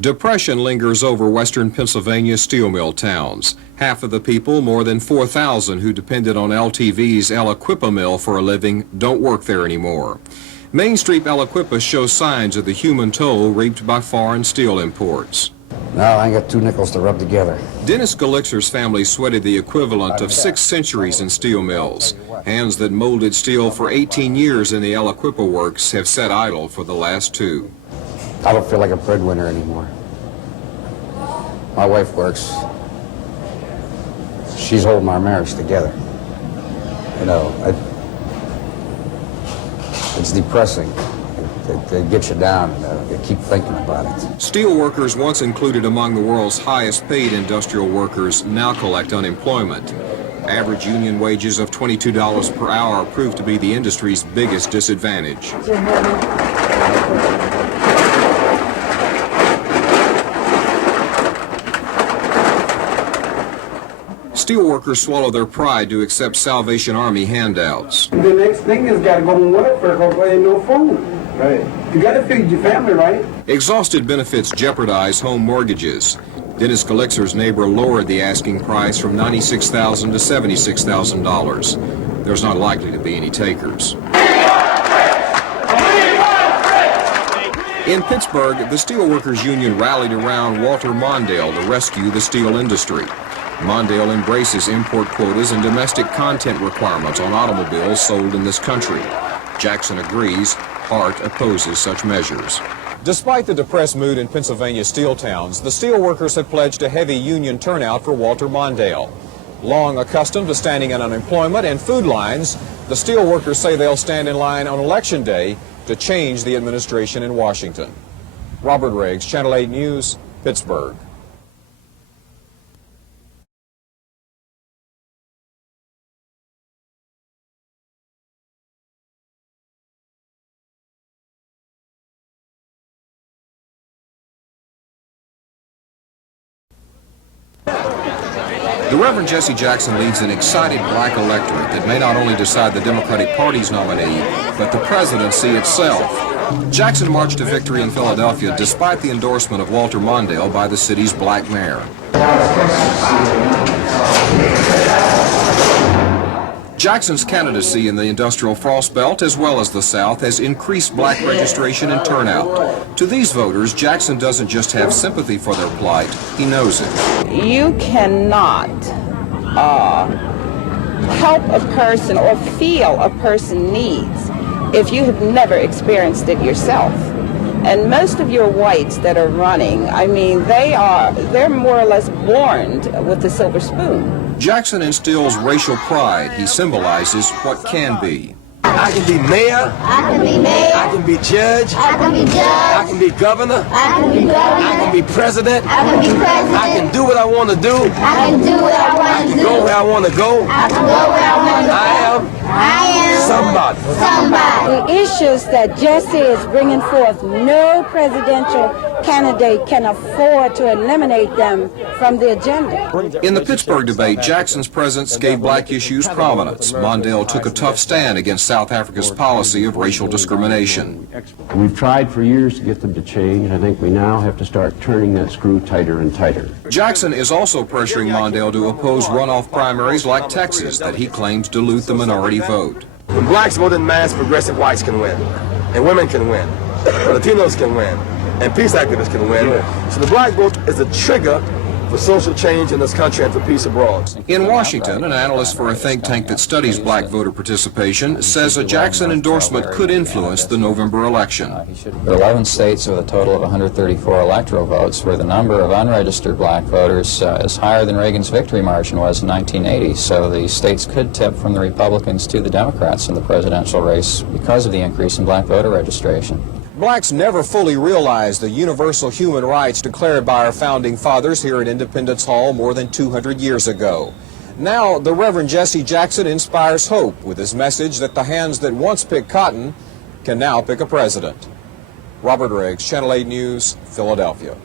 Depression lingers over western Pennsylvania steel mill towns. Half of the people, more than 4,000 who depended on LTV's El Equipa mill for a living, don't work there anymore. Main Street El Equipa shows signs of the human toll reaped by foreign steel imports. Now I ain't got two nickels to rub together. Dennis Galixer's family sweated the equivalent of 6 centuries in steel mills. Hands that molded steel for 18 years in the El Equipa works have sat idle for the last 2. I don't feel like a breadwinner anymore. My wife works. She's holding our marriage together. You know, it's depressing. It gets you down, and you keep thinking about it. Steel workers, once included among the world's highest paid industrial workers, now collect unemployment. Average union wages of $22 per hour prove to be the industry's biggest disadvantage. Steelworkers swallow their pride to accept Salvation Army handouts. The next thing is got to go on welfare because there ain't no food. Right. You got to feed your family, right? Exhausted benefits jeopardize home mortgages. Dennis Galixer's neighbor lowered the asking price from $96,000 to $76,000. There's not likely to be any takers. In Pittsburgh, the Steelworkers Union rallied around Walter Mondale to rescue the steel industry. Mondale embraces import quotas and domestic content requirements on automobiles sold in this country. Jackson agrees. Hart opposes such measures. Despite the depressed mood in Pennsylvania steel towns, the steelworkers have pledged a heavy union turnout for Walter Mondale. Long accustomed to standing in unemployment and food lines, the steelworkers say they'll stand in line on Election Day to change the administration in Washington. Robert Riggs, Channel 8 News, Pittsburgh. The Reverend Jesse Jackson leads an excited black electorate that may not only decide the Democratic Party's nominee, but the presidency itself. Jackson marched to victory in Philadelphia despite the endorsement of Walter Mondale by the city's black mayor. Jackson's candidacy in the industrial frost belt, as well as the South, has increased black registration and turnout. To these voters, Jackson doesn't just have sympathy for their plight, he knows it. You cannot help a person or feel a person needs if you have never experienced it yourself. And most of your whites that are running, I mean, they're more or less born with the silver spoon. Jackson instills racial pride. He symbolizes what can be. I can be mayor. I can be mayor. I can be judge. I can be judge. I can be governor. I can be governor. I can be president. I can be president. I can do what I want to do. I can do what I want to do. Go where I want to go. I can go where I want to go. I am somebody. Somebody. The issues that Jesse is bringing forth, no presidential candidate can afford to eliminate them from the agenda. In the Pittsburgh debate, Jackson's presence gave black issues prominence. Mondale took a tough stand against South Africa's policy of racial discrimination. We've tried for years to get them to change. I think we now have to start turning that screw tighter and tighter. Jackson is also pressuring Mondale to oppose runoff primaries like Texas that he claims dilute the minority vote. When blacks vote in mass, progressive whites can win, and women can win, and Latinos can win, and peace activists can win. So the black vote is a trigger for social change in this country and for peace abroad. In Washington, an analyst for a think tank that studies black voter participation says a Jackson endorsement could influence the November election. 11 states with a total of 134 electoral votes, where the number of unregistered black voters is higher than Reagan's victory margin was in 1980. So the states could tip from the Republicans to the Democrats in the presidential race because of the increase in black voter registration. Blacks never fully realized the universal human rights declared by our founding fathers here at Independence Hall more than 200 years ago. Now, the Reverend Jesse Jackson inspires hope with his message that the hands that once picked cotton can now pick a president. Robert Riggs, Channel 8 News, Philadelphia.